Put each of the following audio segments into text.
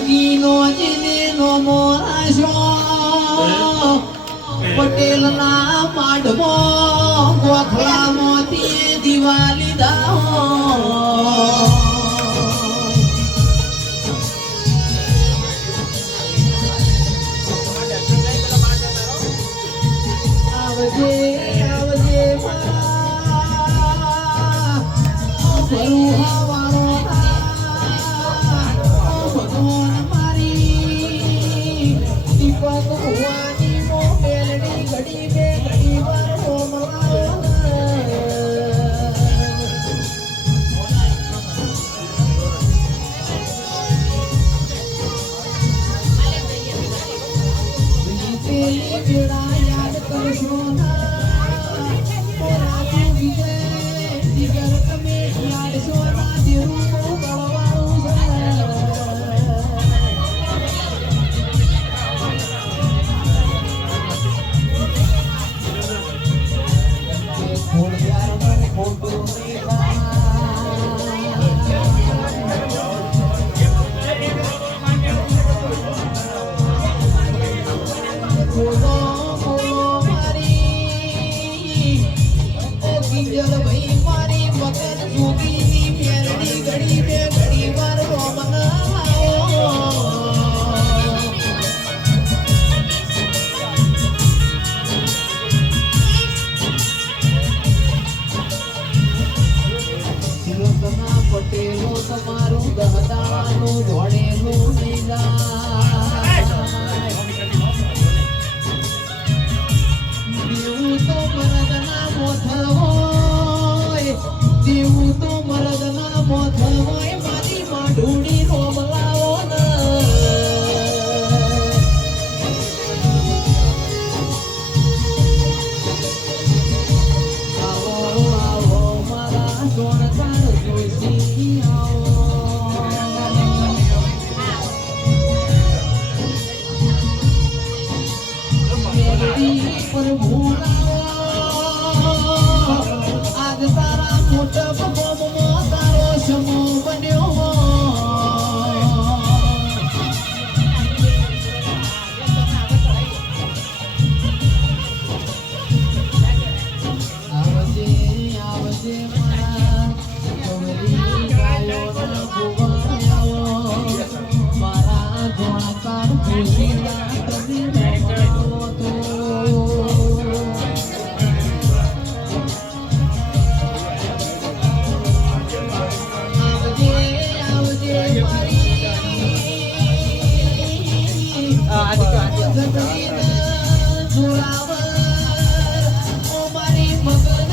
જોગીનો જીનેનો મોરાશો પટેલના માઢમો ગોખલામાંથી દિવાલી દાહો આવજે આવજે ભરુહા વાળો ભગવાન મારી દીપક ભુવાની મો મેલડી ઘડી બે ઘડી વાર હોમલાવો પેલી બેડા યાદ કરશો ના મોરા વિજય દિગર તમે યાદ છો ના દેવું બળવાળું છે ખોડ યાર મને ખોટું નહીં બોલો બોલો મારી ઓ કિંજલ ભાઈ મારી મગન જોગીની મેરડી ઘડી બે ઘડી વાર રોમન તિલકના પટેલો તમારું દહદાનું ધોળેલું નહીં જાય દેવું તો મરદના મોથલ હોય દેવું તો મરદના મોથલ હોય મારી માઢુડી રોમલાવો ને આવો આવો મારા સોણકાર જોશી આવો મેરડી પર ભૂલાવો આજ તારા મોટા બબોમાં તારો સમૂહ બન્યો આવજે આવજે મારા કવરી ગાયોના ભુવાયાઓ મારા જોણકાર ખુશીના તમે રમાવો તો આવજે આવજે મારી જગદીના જોરાવર ઓ મારી મગન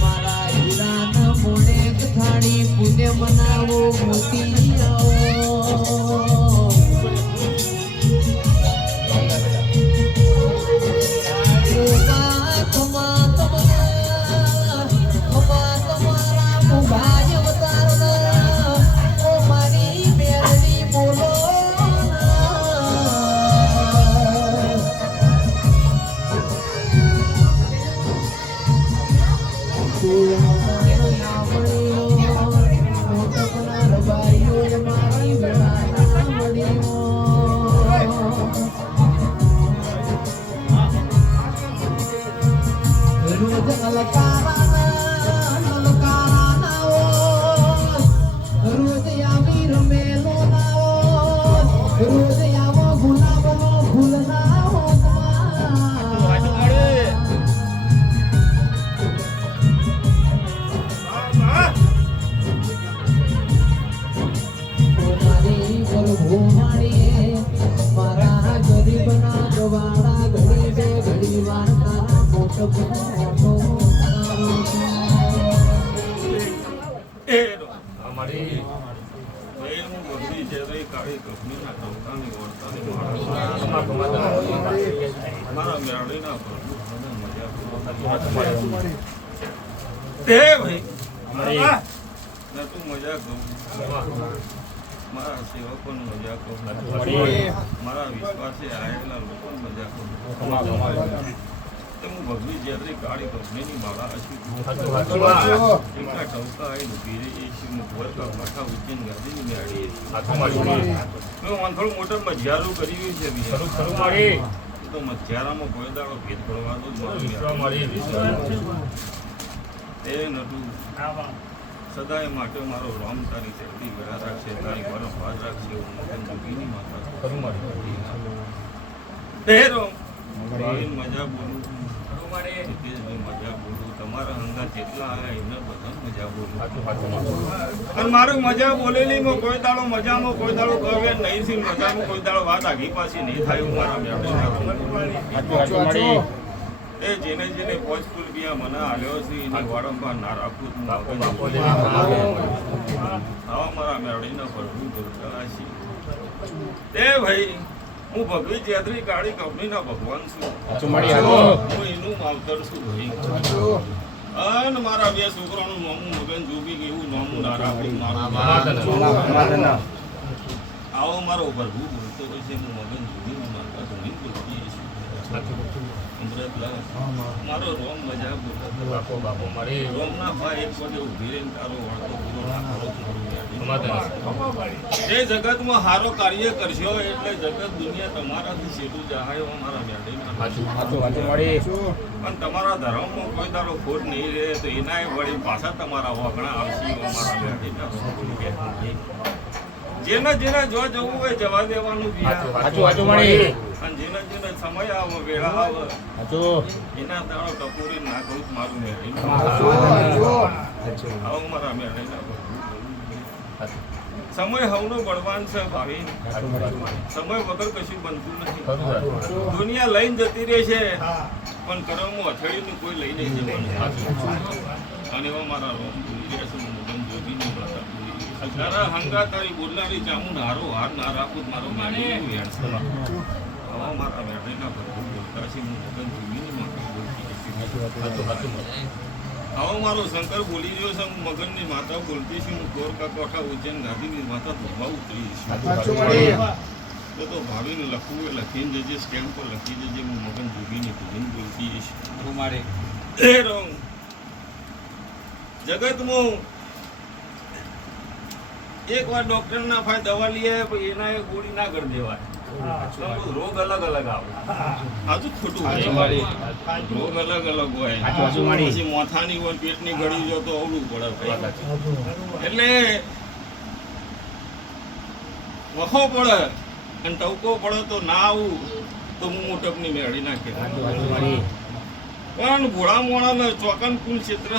મારા હીરાના મોડે કથાણી પુણ્ય મનાવો મોતી આવો મારા ગરીબના ગવાડા ઘડી બે ઘડી વાર તારા મોટો અમારી બધી છે તો એ કાળી કંપનીના ટંકાની વર્તાની મારા મેળવીના ભાઈ તું મજા કરું મારા સેવકોને મજા કરું મારા વિશ્વાસે આવેલા લોકોને મજા કરું હું ભગવી જેતરી કાળી કંપનીની માળા હશે એમના ટવકા આવીને ઊભી રહી છે હું ઘર કા માથા ઉચ્ચીન ગાદીની મેળી મેં વાંથોડું મોટો મજિયારું કર્યું છે તો મજિયારામાં કોઈ દાડો ભેદ પડવાનો જ એ નટું સદાય માટે મારો રામ તારી શક્તિ ગળા રાખશે તારી મારો ભાજ રાખશે હું મગન જોગીની માતા મજા બોલું મજા બોલું તમારા હંગા જેટલા આવ્યા એમને બધા મજા બોલું અને મારું મજા બોલેલી માં કોઈ દાડો મજામાં કોઈ દાડો કહે નહીં છે મજામાં કોઈ દાડો વાત આગી પાછી નહીં થાય હું મારા મેળવી એ જેને જેને પોચ રૂપિયા મને આલ્યો છે એની વારંવાર ના રાખું આવા મારા મેળવીના ભરવું બોલતા છે તે ભાઈ હું ભગવી જેતરી કાળી કંપનીના ભગવાન છું હું એનું માવતર છું ભાઈ અને મારા બે છોકરાનું નામું મગન જોગી એવું નામું ના રાખું મારું આવો મારો ભરવું બોલતો હોય છે હું મગન જોગી માતા ધોની બોલતી મારો રોમ મજા બોલો રોમ ના ભાઈ એક વડે ઉભી રહીને તારો વળતો પૂરો ના કરો એ જગતમાં સારો કાર્ય કરશો એટલે જગત દુનિયા તમારાથી છેટું જહાય અમારા મેળવીના પણ તમારા ધર્મમાં કોઈ તારો ખોટ નહીં રહે તો એના વળી પાછા તમારા વગણા આવશે અમારા મેળવીના જેને જેને જો જવું હોય જવા દેવાનું અને જેને જેને સમય આવે વેળા આવે એના દાડો ટપોરી નાખું મારું મેળવી આવું મારા મેળવી સમય હવનો બળવાન છે ભાવી સમય વગર કશું બનતું નથી દુનિયા લઈને જતી રહે છે પણ કર્મમાં અથડીનું કોઈ લઈ નહીં જવાનું અને એવા મારા રોમ ભૂલી રહ્યા છે મગન જોગીની માતા તારા હંગા તારી બોલનારી ચામુંડ હારો હાર ના રાખું મારો મેળવીનું હેડ છે આવા મારા મેળવીના ભરપૂર બોલતા છે હું મગન જોગીની માતા બોલતી આવો મારો શંકર બોલી રહ્યો છે હું મગનની માતા બોલતી છું હું ગોરકા કોઠા ઉજ્જૈન ગાંધીની માતા ધોબા ઉતરી છું તો ભાવીને લખવું એ લખીને જજે સ્ટેમ્પ પર લખી જજે હું મગન જોગીની ભૂલીને બોલતી છું મારે જગતમાં એક વાર ડોક્ટર ના ફાય દવા લઈએ પછી એના એ ગોળી ના કરી દેવાય રોગ અલગ અલગ આવે આજુ ખોટું રોગ અલગ અલગ હોય પછી મોથાની હોય પેટની ગળી જો તો અવળું પડે એટલે વખો પડે અને ટવકો પડે તો ના આવું તો હું મોટપની મેળવી નાખે પણ ઘોડા મોડા ચોકન કુલ ક્ષેત્ર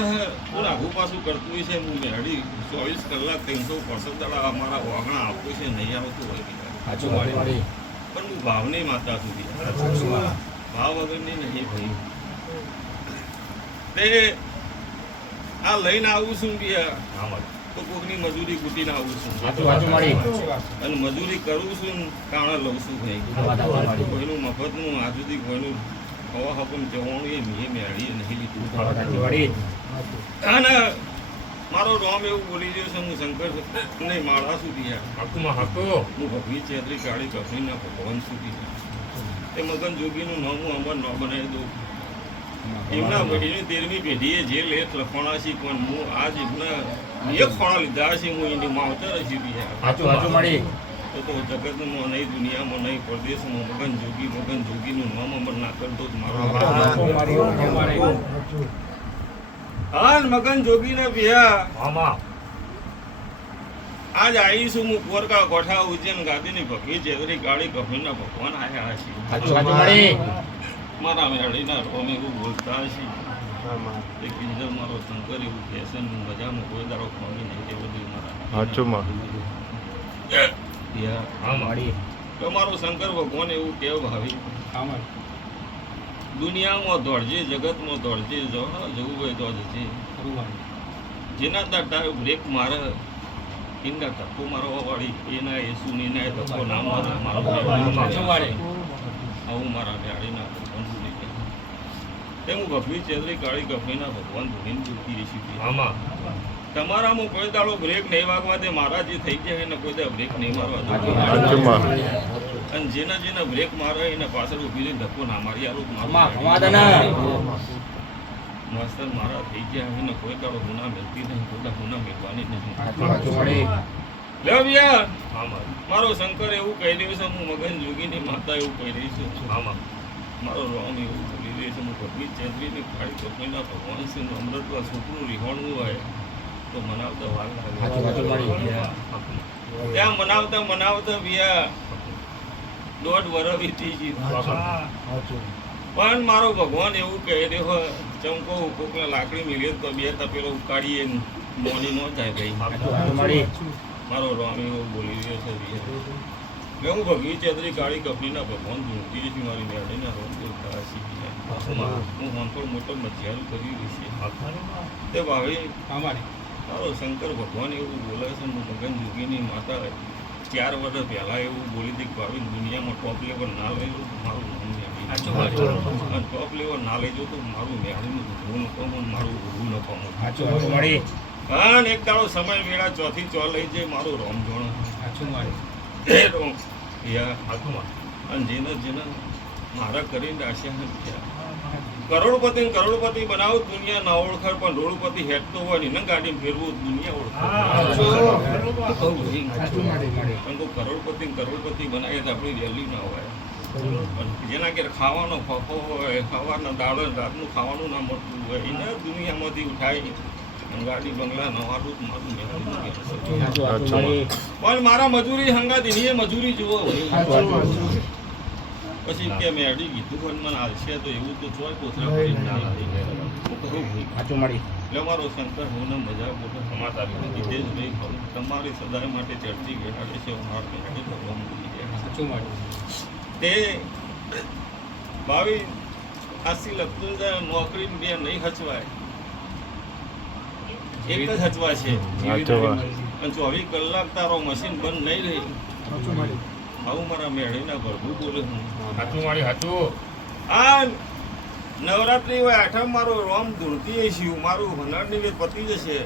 હું આઘું પાછું કરતું હોય છે હું મેળવી 24 કલાક 365 દાડા અમારા વાગણા આપતું છે નહીં આવતું હોય પણ હું ભાવની માતા સુધી ભાવ વગરની નહીં ભાઈ તે આ લઈને આવું છું તો કોકની મજૂરી કૂટીને આવું છું અને મજૂરી કરું છું કાણા લઉં છું ભાઈ કોઈનું મફતનું આ સુધી કોઈનું હવા હકમ જવાનું એ મેળવી નહીં લીધું અને મારો રામ એવું બોલી રહ્યો છે હું શંકર નહીં માળા સુધી હું ભગવી ચેતરી કાળી કંપનીના ભગવાન સુધી એ મગન જોગીનું નામ હું અમર ન બનાવી દઉં એમના પેઢીની 13મી પેઢીએ જે લેખ લખવાના છે પણ હું આજ એમના એક ખોણા લીધા છે હું એની માવતર સીધી તો જગતમાં નહીં દુનિયામાં નહીં પરદેશમાં મગન જોગીનું નામ અમર ના કરતો મારો હા મગન જોગીને વિયા આજ આવીશું હું કોરકા કોઠા ઉજ્જૈન ગાદીની ભગવી ચેતરી કાળી કંપનીના ભગવાન આયા છે મારા મેળીના રોમ એવું બોલતા છે તે કિંજર મારો શંકર એવું કહેશે હું મજામાં કોઈ દાડો ખોમી નહીં તે બધું મારા તમારો શંકર ભગવાન એવું કેવ ભાવી દુનિયામાં દોડજે જગતમાં દોડજે જવું હોય તો જજે જેના તાર બ્રેક મારે એના ધક્કો મારવા વાળી એના యేసు એના ધક્કો ના મારે આવું મારા મેળીના ભગવાન સુધી કે હું ભગવી ચેતરી કાળી કંપનીના ભગવાન ધોનીને બોલતી રેસીપી તમારામાં કોઈ દાડો બ્રેક નહીં વાગવા દે મારા જે થઈ જાય એને કોઈ દાડો બ્રેક નહીં મારવા દે અને જેના બ્રેક મારે એને પાછળ ઉભી રહીને ધક્કો ના મારી આવું માસ્તર મારા થઈ ગયા એને કોઈ દાડો ગુના મેળવી નહીં, કોઈ દાડો ગુના મેળવાની નહીં. લે ભૈયા, મારો શંકર એવું કહી રહ્યો છે, હું મગન જોગીની માતા એવું કહી રહી છું. મારો રામ એવું બોલી રહ્યો છે, હું ભગવી ચેતરીની કાળી કપડીના ભગવાન છે, અમૃતવા છોકરું રિહાણવું હોય તો મનાવતા વાર લાગે. ત્યાં મનાવતા ભૈયા 1.5 વર્ષ વીતી ગયું. પણ મારો ભગવાન એવું કહી રહ્યો હોય, ચમકો કોકને લાકડી મિલે તો 2 તપેલો ઉકાળીએ મોની ન જાય ભાઈ. મારો રામ એવું બોલી રહ્યો છે ભૈયા. હું ભગવી ચેતરી કાળી કપડીના ભગવાન ધૂણતી છું, મારી મેળીના રોમ બોલતા શીખી. હું હોંથોડ મોટો મજિયારું કરી રહી છે તે ભાવી. મારો શંકર ભગવાન એવું બોલે છે, હું મગન જોગીની માતા 4 વર્ષ પહેલા એવું બોલી હતી કે ભાવી દુનિયામાં ટોપ લેવલ ના લેજો તો મારું નામ મેળવી, અને ટોપ લેવલ ના લેજો તો મારું મેળવીનું ઊભું ન કમું, મારું ઊભું ન કમું. હા, એક દાડો સમય વેળા ચોથી ચો લઈ જાય મારું રોમ જોણ. અને જેને મારા કરીને આશા કરોડપતિ બનાવો દુનિયા ના ઓળખાય, પણ રોડપતિ હેઠતો હોય ને ગાડી ફેરવું દુનિયા ઓળખાય. કરોડપતિ બનાવીએ તો આપણી વેલ્યુ ના હોય. જેના ઘેર ખાવાનો ફફો હોય, ખાવાના દાડો રાતનું ખાવાનું ના મળતું હોય, એને દુનિયામાંથી ઉઠાવી ગાડી બંગલા નવાડું મારું મેળવી. પણ મારા મજૂરી હંગાતી એ મજૂરી જુઓ. પછી કે મેં અડી કીધું પણ મને હાલશે તો એવું તો ચોય કોથરા કરી એટલે મારો શંકર હું ને મજા બોલો સમાચાર જીતેશભાઈ કરું તમારી સદાય માટે ચડતી બેઠા છે. તે ભાવી આસી લખતું જાય નોકરી બે નહીં હચવાય, એક જ હચવા છે. અને 24 કલાક તારો મશીન બંધ નહીં રહી. આવું મારા મેળીના ભરભું બોલે હું. આ નવરાત્રી હોય, આઠમ મારો રોમ ધૂળતી શિવ મારું હોનારની વેદ પતી જશે,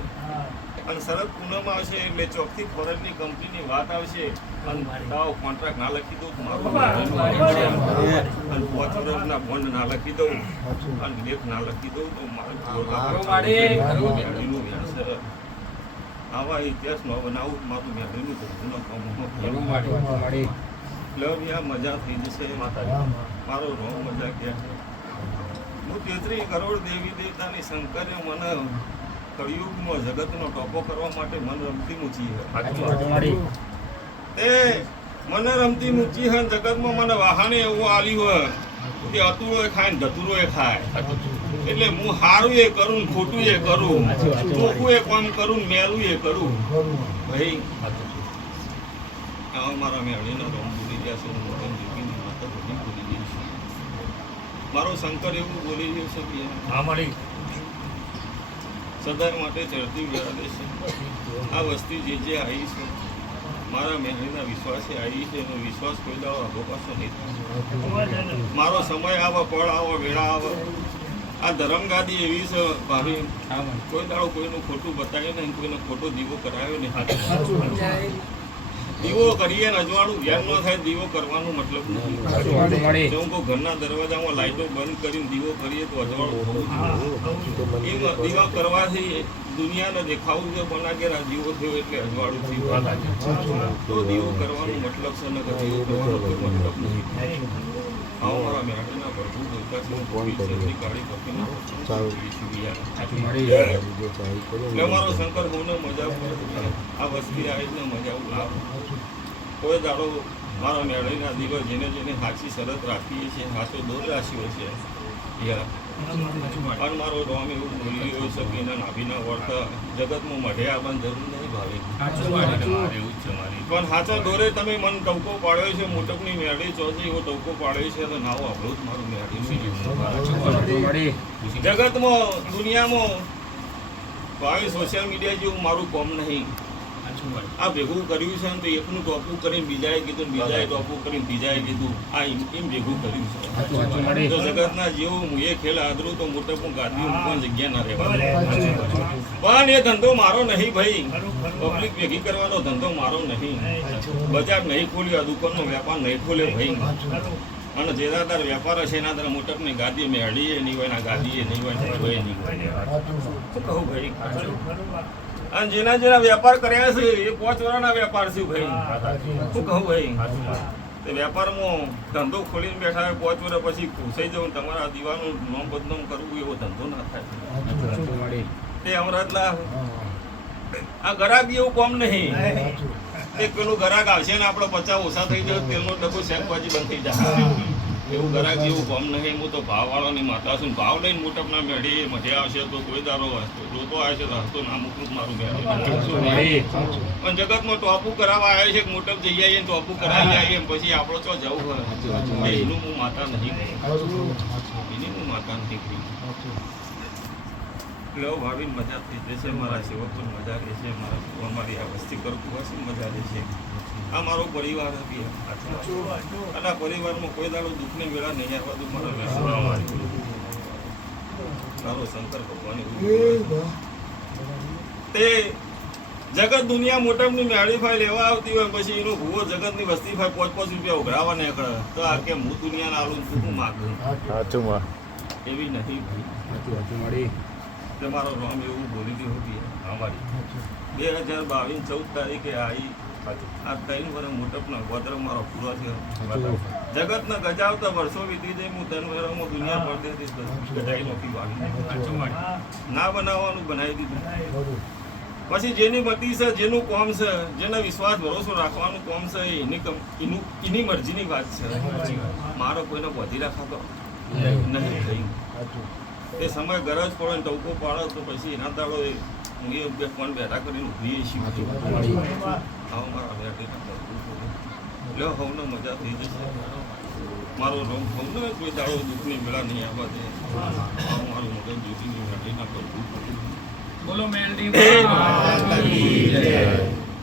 અને શરદ પૂનમ આવશે એટલે ચોકથી ફોરેનની કંપનીની વાત આવશે, અને તાવ કોન્ટ્રાક્ટ ના લખી દઉં મારું, અને 5 વર્ષના બોન્ડ ના લખી દઉં, અને લેખ ના લખી દઉં તો મારું આવા ઇતિહાસ ન બનાવું, મારું મેળવીનું ભરભું ન મજા થઈ જશે. મારો રોમ મજા ક્યાં. હું 33 કરોડ દેવી દેવતાની શંકરે મને કળિયુગમાં જગતનો ટોપો કરવા માટે મન રમતી મૂકી તે મને રમતી મૂકી હે. જગતમાં મને વાહને એવું આલ્યું હોય કે અતુરો એ ખાય ને ધતુરો એ ખાય, એટલે હું સારું એ કરું ખોટું એ કરું, ચોખ્ખું એ કામ કરું મેલું એ કરું ભાઈ. મારા મેળીના રોમ બોલી ગયા છે, મોટન જીવીની માતા બધી બોલી ગઈ છે. મારો શંકર એવું બોલી રહ્યો છે કે સદાય માટે ચડતી વિરાદે છે. આ વસ્તી જે આવી છે મારા મેળીના વિશ્વાસે આવી છે, એનો વિશ્વાસ કોઈ દાડો આગો પાછો નહીં થાય. મારો સમય આવે, પળ આવે, વેળા આવે. આ ધરમગાદી એવી છે ભાભી, કોઈ દાડો કોઈનું ખોટું બતાવે નહીં, કોઈનો ખોટો દીવો કરાવ્યો નહીં. દીવો કરીએ ને અજવાળું ધ્યાન ન થાય, દીવો કરવાનો મતલબ નથી. જો કોઈ ઘરના દરવાજામાં લાઈટો બંધ કરીને દીવો કરીએ તો અજવાળું થવું જોઈએ. દીવા કરવાથી દુનિયાને દેખાવું છે પણ આ ઘેર દીવો થયો એટલે અજવાળું થયું, તો દીવો કરવાનો મતલબ છે ને દીવો કરવાનો કોઈ મતલબ નથી. આવો મારા મેળવીના ભરપૂર બોલતા છે કાળી પકડીને મારો શંકર હું મજા આ વસ્તી આવીને મજા લાવ. કોઈ દાડો મારા મેળવીના દિવસ જેને સાચી શરત રાખીએ છીએ, સાચો દોર રાખ્યો છે. અને મારો રોમ એવું બોલી રહ્યો છે કે એના નાભીના વર્તા જગતમાં મઢે આવવાની જરૂર નહીં ભાવે. એવું જ છે મારી. પણ સાચા દોરે તમે મન ટવકો પાડ્યો છે, મોટકની મેળી ચોથી એવો ટવકો પાડ્યો છે, તો નાવો આપણું જ મારું મેળી. જગતમાં દુનિયામાં ભાવે સોશિયલ મીડિયા જેવું મારું કોમ નહીં. આ ભેગું કર્યું છે ને તો એકનું ટોપું કરીને બીજાએ કીધું, બીજાએ ટોપું કરીને ત્રીજાએ કીધું, આ એમ ભેગું કર્યું છે. તો જગતના જેવું હું એ ખેલ આદરું તો મોટે પણ ગાદી મૂકવાની જગ્યા ના રહેવા. પણ એ ધંધો મારો નહીં ભાઈ, પબ્લિક ભેગી કરવાનો ધંધો મારો નહીં. બજાર નહીં ખોલ્યો, દુકાનનો વેપાર નહીં ખોલ્યો ભાઈ. અને જેના તાર વેપાર હશે એના તાર મોટપની ગાદી મેળીએ નહીં હોય ના ગાદીએ નહીં હોય ને હોય નહીં હોય શું કહું ભાઈ અને જેના જેના વેપાર કર્યા છે એ 5 વર્ષના વેપાર છે ભાઈ શું કહું ભાઈ તે વેપારમાં ધંધો ખોલીને બેઠા હોય 5 વર્ષ પછી ઘૂસાઈ જવું તમારા દીવાનું નામ બદનામ કરવું એવો ધંધો ના થાય તે અમરાતલા આ ગરાક એવું કોમ નહીં એક પેલું ગરાક આવશે ને આપણે 50 ઓછા થઈ જાય તેલનો ડબ્બો શાકભાજી બંધ થઈ જાય એવું ગરાક જેવું કોમ નહીં હું તો ભાવવાળાની માતા છું ભાવ લઈને મોટપના મેળી મધે આવશે તો કોઈ દારો જોતો આવશે તો હસતો ના મોકલું મારું મેળી પણ જગતમાં ટોપું કરાવવા આવે છે મોટપ જઈ આવીએ ટોપું કરાવી આવીએ પછી આપણો ચો જવું હોય એનું હું માતા નહીં એની હું માતા નહીં લો ભાવીને મજા થઈ જશે મારા સેવકો મજા રહેશે મારા અમારી આ વસ્તી કરતું હશે મજા રહેશે આ મારો પરિવાર હતી અને આ પરિવારમાં કોઈ દાડો દુઃખને વેળા નહીં આવવા દઉં મારો શંકર ભગવાન તે જગત દુનિયા મોટપની મેળી ફાઈ લેવા આવતી હોય પછી એનો ભૂવો જગતની વસ્તી ફાઈ 5-5 રૂપિયા ઉઘરાવા નીકળે તો આ કે હું દુનિયાના આલું તું માગું એવી નથી ભાઈ મારો રામ એવું બોલી ગયો હતી અમારી 2022 14 તારીખે આવી આ 3 વર્ષ મોટપના ગોત્ર મારો પૂરો થયો જગતના ગજાવતા વર્ષો વીતી જાય હું 3 વર્ષમાં દુનિયા પડતી ગજાઈ નોકી વાળી ના બનાવવાનું બનાવી દીધું પછી જેની મતી છે જેનું કોમ છે જેના વિશ્વાસ ભરોસો રાખવાનું કોમ છે એની મરજીની વાત છે મારો કોઈને વધી રાખાતો નહીં થયું એ સમય ગરજ પડે ને ટોકો પાડો તો પછી એના દાડો હું એ ફોન બેઠા કરીને ઉભી છીએ આવો મારા બેઠી એટલે હવનો મજા થઈ જશે મારો રંગ હવનો કોઈ દાડો દુઃખની મેળા નહીં આવવા દે મારું મગજ દુઃખીની બેઠી ના કરવું બોલો મેલડી